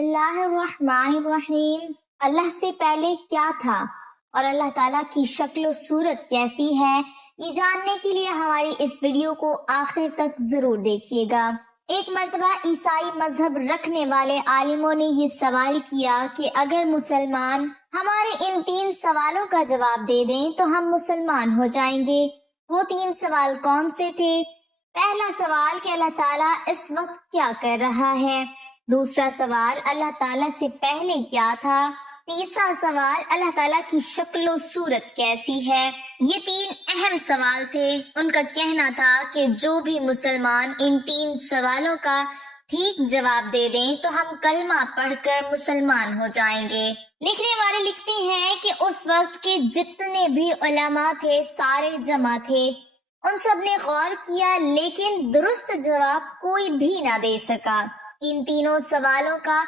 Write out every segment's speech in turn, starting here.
اللہ الرحمن الرحیم۔ اللہ سے پہلے کیا تھا اور اللہ تعالیٰ کی شکل و صورت کیسی ہے، یہ جاننے کے لیے ہماری اس ویڈیو کو آخر تک ضرور دیکھیے گا۔ ایک مرتبہ عیسائی مذہب رکھنے والے عالموں نے یہ سوال کیا کہ اگر مسلمان ہمارے ان 3 سوالوں کا جواب دے دیں تو ہم مسلمان ہو جائیں گے۔ وہ 3 سوال کون سے تھے؟ پہلا سوال کہ اللہ تعالیٰ اس وقت کیا کر رہا ہے۔ دوسرا سوال اللہ تعالیٰ سے پہلے کیا تھا۔ تیسرا سوال اللہ تعالیٰ کی شکل و صورت کیسی ہے۔ یہ 3 اہم سوال تھے۔ ان کا کہنا تھا کہ جو بھی مسلمان ان 3 سوالوں کا ٹھیک جواب دے دیں تو ہم کلمہ پڑھ کر مسلمان ہو جائیں گے۔ لکھنے والے لکھتے ہیں کہ اس وقت کے جتنے بھی علماء تھے سارے جمع تھے، ان سب نے غور کیا لیکن درست جواب کوئی بھی نہ دے سکا۔ ان تینوں سوالوں کا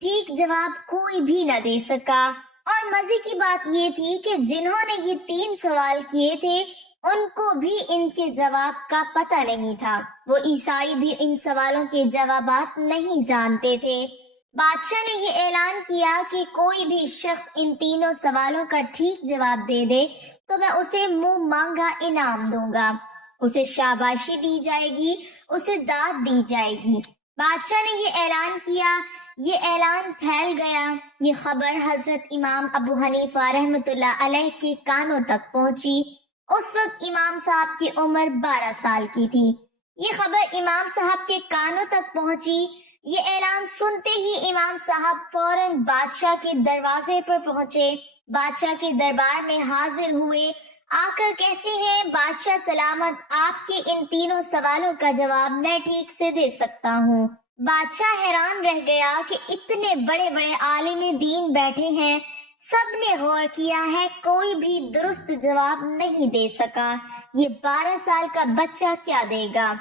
ٹھیک جواب کوئی بھی نہ دے سکا، اور مزے کی بات یہ تھی کہ جنہوں نے یہ 3 سوال کیے تھے ان کو بھی ان کے جواب کا پتہ نہیں تھا۔ وہ عیسائی بھی ان سوالوں کے جوابات نہیں جانتے تھے۔ بادشاہ نے یہ اعلان کیا کہ کوئی بھی شخص ان 3 سوالوں کا ٹھیک جواب دے دے تو میں اسے منہ مانگا انعام دوں گا، اسے شاباشی دی جائے گی، اسے داد دی جائے گی۔ بادشاہ نے یہ اعلان کیا، یہ اعلان پھیل گیا۔ یہ خبر حضرت امام ابو حنیفہ رحمۃ اللہ علیہ کے کانوں تک پہنچی۔ اس وقت امام صاحب کی عمر 12 سال کی تھی۔ یہ خبر امام صاحب کے کانوں تک پہنچی۔ یہ اعلان سنتے ہی امام صاحب فوراً بادشاہ کے دروازے پر پہنچے، بادشاہ کے دربار میں حاضر ہوئے۔ آ کر کہتے ہیں بادشاہ سلامت، آپ کے ان 3 سوالوں کا جواب میں ٹھیک سے دے سکتا ہوں۔ بادشاہ حیران رہ گیا کہ اتنے بڑے بڑے عالم دین بیٹھے ہیں، سب نے غور کیا ہے، کوئی بھی درست جواب نہیں دے سکا۔ یہ 12 سال کا بچہ کیا دے گا؟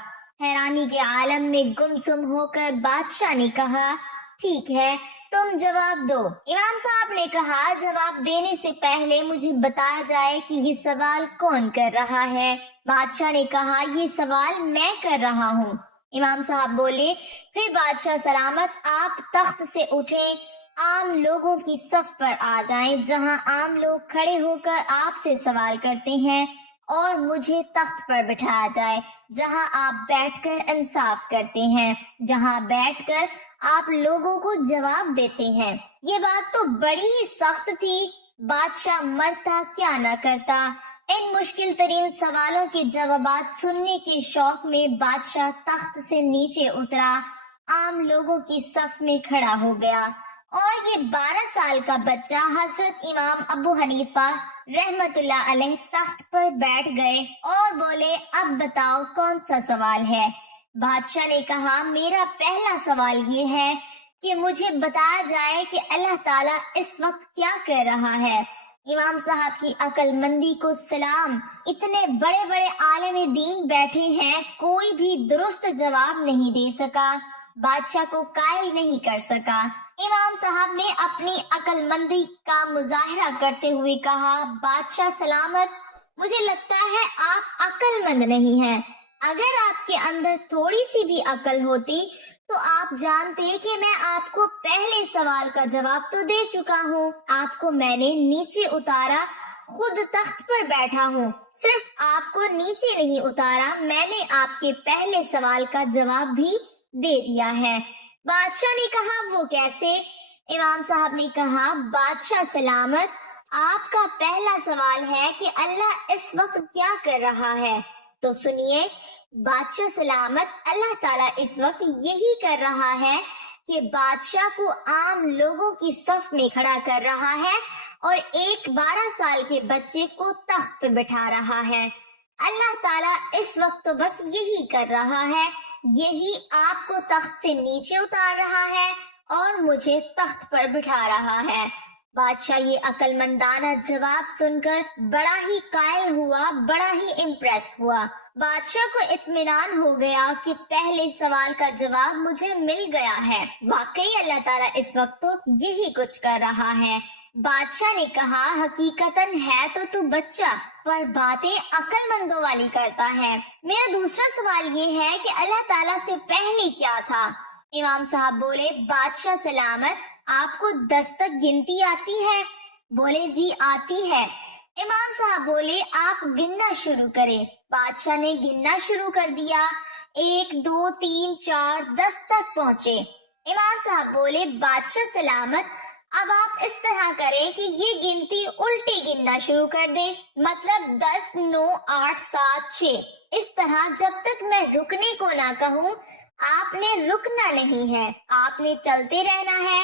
حیرانی کے عالم میں گمسم ہو کر بادشاہ نے کہا، ٹھیک ہے تم جواب دو۔ امام صاحب نے کہا، جواب دینے سے پہلے مجھے بتایا جائے کہ یہ سوال کون کر رہا ہے۔ بادشاہ نے کہا، یہ سوال میں کر رہا ہوں۔ امام صاحب بولے، پھر بادشاہ سلامت آپ تخت سے اٹھیں، عام لوگوں کی صف پر آ جائیں جہاں عام لوگ کھڑے ہو کر آپ سے سوال کرتے ہیں، اور مجھے تخت پر بٹھایا جائے جہاں آپ بیٹھ کر انصاف کرتے ہیں، جہاں بیٹھ کر آپ لوگوں کو جواب دیتے ہیں۔ یہ بات تو بڑی ہی سخت تھی، بادشاہ مرتا کیا نہ کرتا۔ ان مشکل ترین سوالوں کے جوابات سننے کے شوق میں بادشاہ تخت سے نیچے اترا، عام لوگوں کی صف میں کھڑا ہو گیا، اور یہ 12 سال کا بچہ حضرت امام ابو حنیفہ رحمت اللہ علیہ تخت پر بیٹھ گئے اور بولے، اب بتاؤ کون سا سوال ہے؟ بادشاہ نے کہا، میرا پہلا سوال یہ ہے کہ مجھے بتایا جائے کہ اللہ تعالیٰ اس وقت کیا کر رہا ہے۔ امام صاحب کی عقل مندی کو سلام، اتنے بڑے بڑے عالم دین بیٹھے ہیں، کوئی بھی درست جواب نہیں دے سکا، بادشاہ کو قائل نہیں کر سکا۔ امام صاحب نے اپنی عقل مندی کا مظاہرہ کرتے ہوئے کہا، بادشاہ سلامت، مجھے لگتا ہے آپ عقل مند نہیں ہیں۔ اگر آپ کے اندر تھوڑی سی بھی عقل ہوتی تو آپ جانتے کہ میں آپ کو پہلے سوال کا جواب تو دے چکا ہوں، آپ کو میں نے نیچے اتارا، خود تخت پر بیٹھا ہوں، صرف آپ کو نیچے نہیں اتارا، میں نے آپ کے پہلے سوال کا جواب بھی دے دیا ہے۔ بادشاہ نے کہا، وہ کیسے؟ امام صاحب نے کہا، بادشاہ سلامت، آپ کا پہلا سوال ہے کہ اللہ اس وقت کیا کر رہا ہے، تو سنیے، بادشاہ سلامت، اللہ تعالیٰ اس وقت یہی کر رہا ہے کہ بادشاہ کو عام لوگوں کی صف میں کھڑا کر رہا ہے اور ایک 12 سال کے بچے کو تخت پہ بٹھا رہا ہے۔ اللہ تعالیٰ اس وقت تو بس یہی کر رہا ہے، یہی آپ کو تخت سے نیچے اتار رہا ہے اور مجھے تخت پر بٹھا رہا ہے۔ بادشاہ یہ عقل مندانہ جواب سن کر بڑا ہی قائل ہوا، بڑا ہی امپریس ہوا۔ بادشاہ کو اطمینان ہو گیا کہ پہلے سوال کا جواب مجھے مل گیا ہے، واقعی اللہ تعالیٰ اس وقت تو یہی کچھ کر رہا ہے۔ بادشاہ نے کہا، حقیقتاً ہے تو بچہ، پر باتیں عقل مندوں والی کرتا ہے۔ میرا دوسرا سوال یہ ہے کہ اللہ تعالیٰ سے پہلے کیا تھا؟ امام صاحب بولے بادشاہ سلامت آپ کو 10 تک گنتی آتی ہے؟ بولے جی آتی ہے۔ امام صاحب بولے آپ گننا شروع کریں۔ بادشاہ نے گننا شروع کر دیا، 1 2 3 4 10 تک پہنچے۔ امام صاحب بولے بادشاہ سلامت اب آپ اس طرح کریں کہ یہ گنتی الٹی گننا شروع کر دیں، مطلب 10 9 8 7 6، اس طرح جب تک میں رکنے کو نہ کہوں آپ نے رکنا نہیں ہے، آپ نے چلتے رہنا ہے۔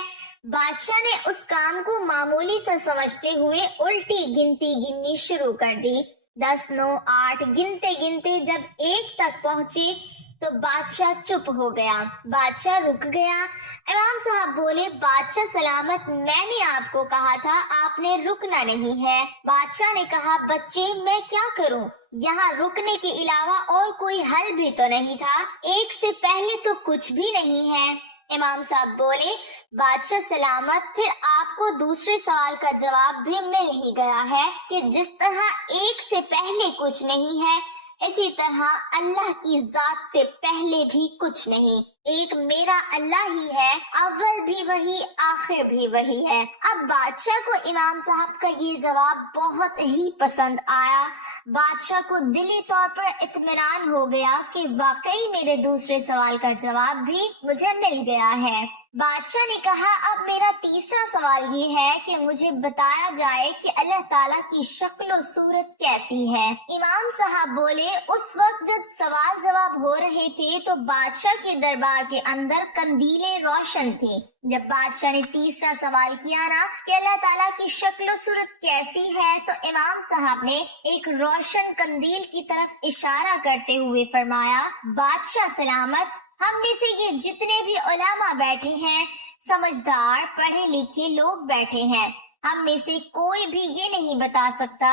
بادشاہ نے اس کام کو معمولی سا سمجھتے ہوئے الٹی گنتی گننی شروع کر دی۔ 10 9 8 گنتے گنتے جب 1 تک پہنچے تو بادشاہ چپ ہو گیا، بادشاہ رک گیا۔ امام صاحب بولے بادشاہ سلامت میں نے آپ کو کہا تھا آپ نے رکنا نہیں ہے۔ بادشاہ نے کہا بچے میں کیا کروں، یہاں رکنے کے علاوہ اور کوئی حل بھی تو نہیں تھا، 1 سے پہلے تو کچھ بھی نہیں ہے۔ امام صاحب بولے بادشاہ سلامت پھر آپ کو دوسرے سوال کا جواب بھی مل ہی گیا ہے کہ جس طرح 1 سے پہلے کچھ نہیں ہے اسی طرح اللہ کی ذات سے پہلے بھی کچھ نہیں، ایک میرا اللہ ہی ہے، اول بھی وہی آخر بھی وہی ہے۔ اب بادشاہ کو امام صاحب کا یہ جواب بہت ہی پسند آیا، بادشاہ کو دلی طور پر اطمینان ہو گیا کہ واقعی میرے دوسرے سوال کا جواب بھی مجھے مل گیا ہے۔ بادشاہ نے کہا اب میرا تیسرا سوال یہ ہے کہ مجھے بتایا جائے کہ اللہ تعالیٰ کی شکل و صورت کیسی ہے۔ امام صاحب بولے اس وقت جب سوال جواب ہو رہے تھے تو بادشاہ کے دربار کے اندر قندیلیں روشن تھیں۔ جب بادشاہ نے تیسرا سوال کیا نا کہ اللہ تعالیٰ کی شکل و صورت کیسی ہے تو امام صاحب نے ایک روشن قندیل کی طرف اشارہ کرتے ہوئے فرمایا بادشاہ سلامت ہم میں سے یہ جتنے بھی علماء بیٹھے ہیں، سمجھدار پڑھے لکھے لوگ بیٹھے ہیں، ہم میں سے کوئی بھی یہ نہیں بتا سکتا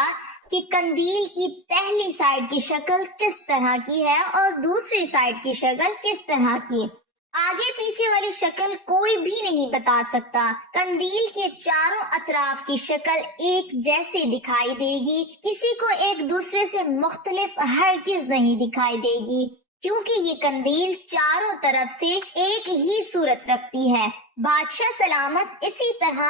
کہ قندیل کی پہلی سائیڈ کی شکل کس طرح کی ہے اور دوسری سائیڈ کی شکل کس طرح کی، آگے پیچھے والی شکل کوئی بھی نہیں بتا سکتا۔ قندیل کے چاروں اطراف کی شکل ایک جیسے دکھائی دے گی، کسی کو ایک دوسرے سے مختلف ہرگز نہیں دکھائی دے گی، کیونکہ یہ قندیل چاروں طرف سے ایک ہی صورت رکھتی ہے۔ بادشاہ سلامت اسی طرح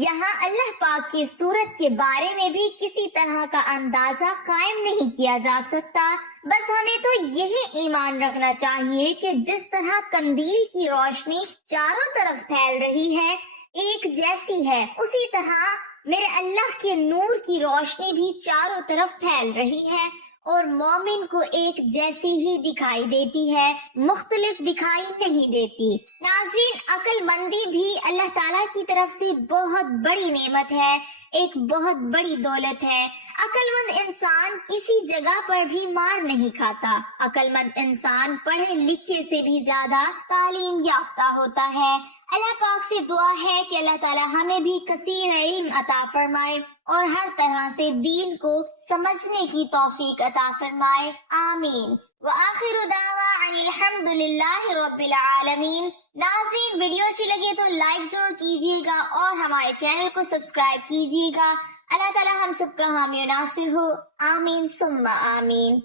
یہاں اللہ پاک کی صورت کے بارے میں بھی کسی طرح کا اندازہ قائم نہیں کیا جا سکتا، بس ہمیں تو یہی ایمان رکھنا چاہیے کہ جس طرح قندیل کی روشنی چاروں طرف پھیل رہی ہے ایک جیسی ہے، اسی طرح میرے اللہ کے نور کی روشنی بھی چاروں طرف پھیل رہی ہے اور مومن کو ایک جیسی ہی دکھائی دیتی ہے، مختلف دکھائی نہیں دیتی۔ ناظرین عقل مندی بھی اللہ تعالیٰ کی طرف سے بہت بڑی نعمت ہے، ایک بہت بڑی دولت ہے۔ عقل مند انسان کسی جگہ پر بھی مار نہیں کھاتا، عقل مند انسان پڑھے لکھے سے بھی زیادہ تعلیم یافتہ ہوتا ہے۔ اللہ پاک سے دعا ہے کہ اللہ تعالیٰ ہمیں بھی کثیر علم عطا فرمائے اور ہر طرح سے دین کو سمجھنے کی توفیق عطا فرمائے، آمین۔ وآخر دعوانا الحمدللہ رب العالمین۔ ناظرین ویڈیو اچھی لگے تو لائک ضرور کیجیے گا اور ہمارے چینل کو سبسکرائب کیجیے گا۔ اللہ تعالیٰ ہم سب کا حامی و ناصر ہو، آمین ثم آمین۔